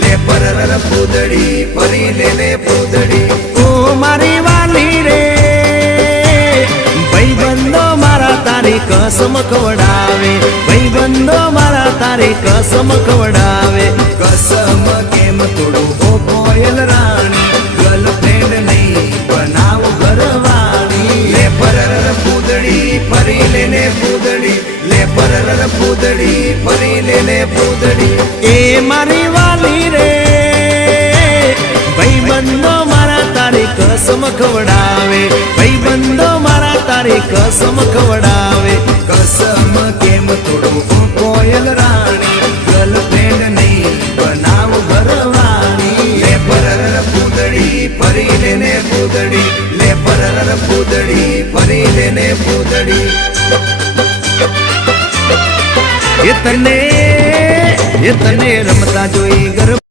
લે પરર પૂદડી ફરી લે પૂદડી ઓ મારી વાલી રે ભાઈબંધો મારા તારી કસમ ખવડાવે ભાઈબંધો મારા તારી કસમ ખવડાવે કસમ કેમ તોડું ઓ કોયલ રાણી ગર્લફ્રેન્ડ નહીં બનાવ ઘરવાળી લે પરર પૂદડી ફરી લે પૂદડી લે પરર પૂદડી ફરી લે પૂદડી એ મારી વાલી રે ભાઈબંધો મારા તારી કસમ ખવડાવે ભાઈબંધો મારા તારી કસમ ખવડાવે કસમ કેમ તોડું ઓ કોયલ રાણી ગર્લફ્રેન્ડ નહીં બનાવ ઘરવાળી લે પરર પૂદડી ફરી લે પૂદડી લે પરર પૂદડી ફરી લે પૂદડી એ તને રમતા જોઈ ગર